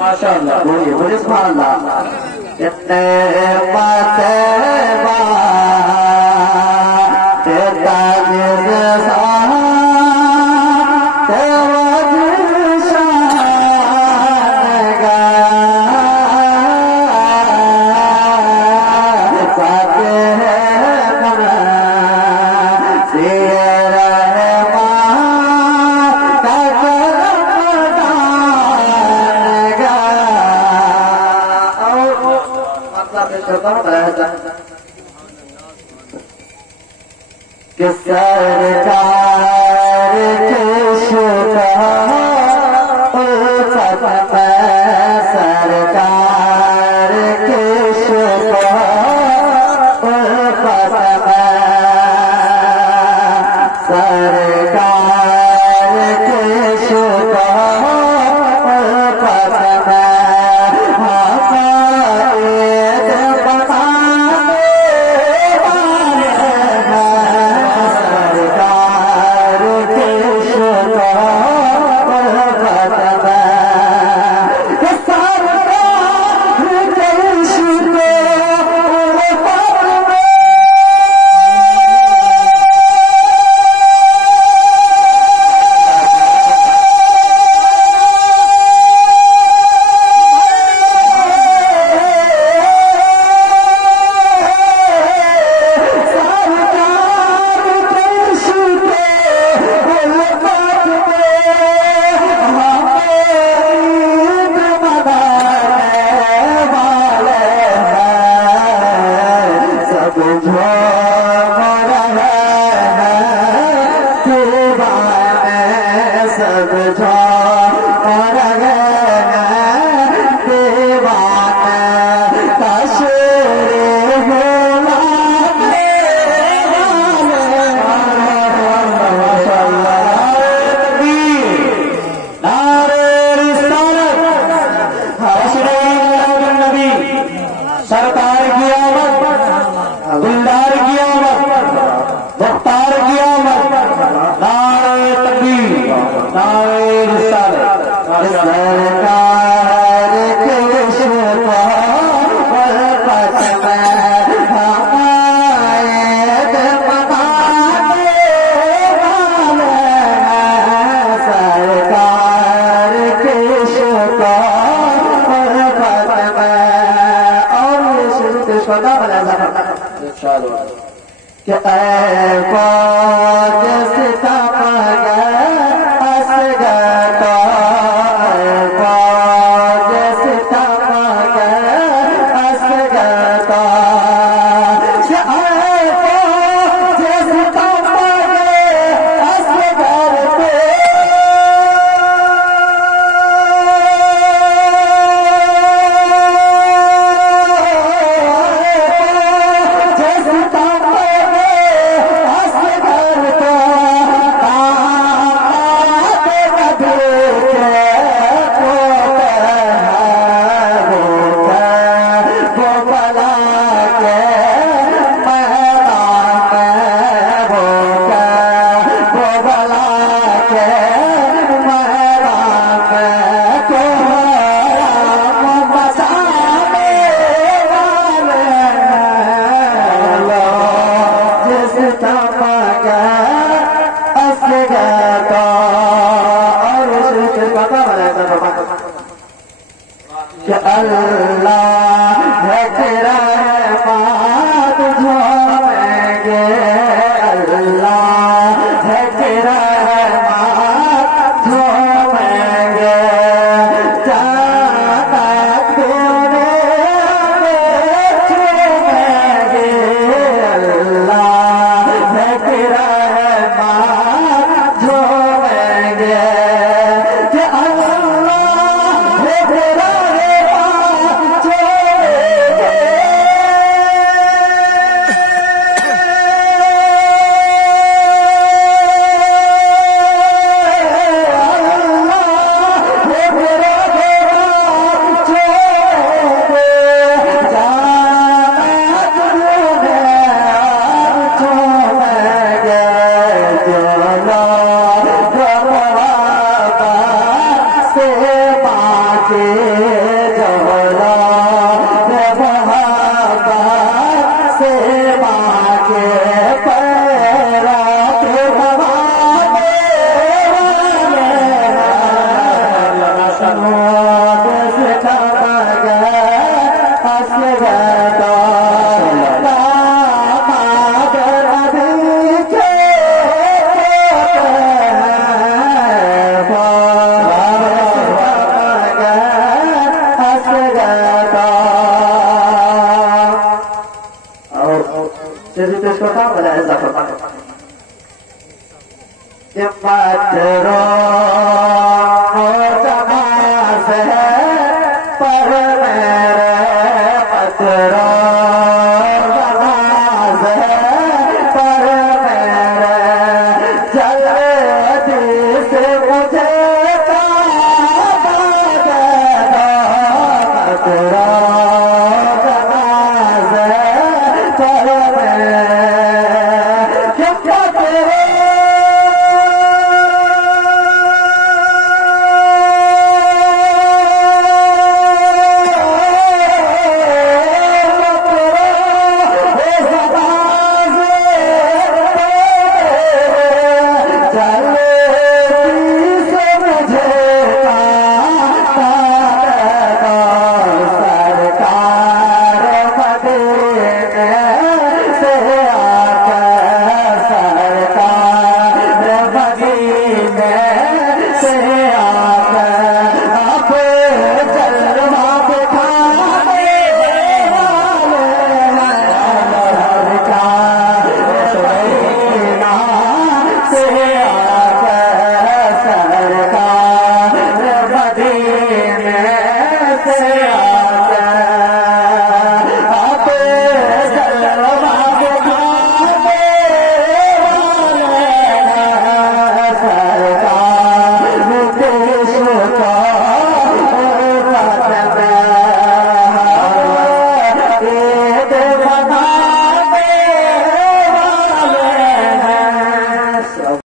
माशाअल्लाह, बोलिए सुभान अल्लाह। कितने कि सरकार के शुक्र उल्फत में, सरकार के शुक्र उल्फत में, सरकार के शुक्र उल्फत में सरकार की आमद, दिलदार की आमद, मुख्तार की आमद, नारे तकबीर, नारे रिसालत। सरकार के शुक्र उल्फत में हमायत मनाने वाले हैं, सरकार के शुक्र उल्फत में। पता बना कि फौज सितम असगत, फौज सितम असगत, फौज सितम असगर पे अल्लाह है तेरा रहमत झूमेंगे, अल्लाह है तेरा रहमत झूमेंगे, जन्नत देने झूमेंगे, अल्लाह है तेरा रहमत झूमेंगे, अल्लाह है तेरा पत्थरों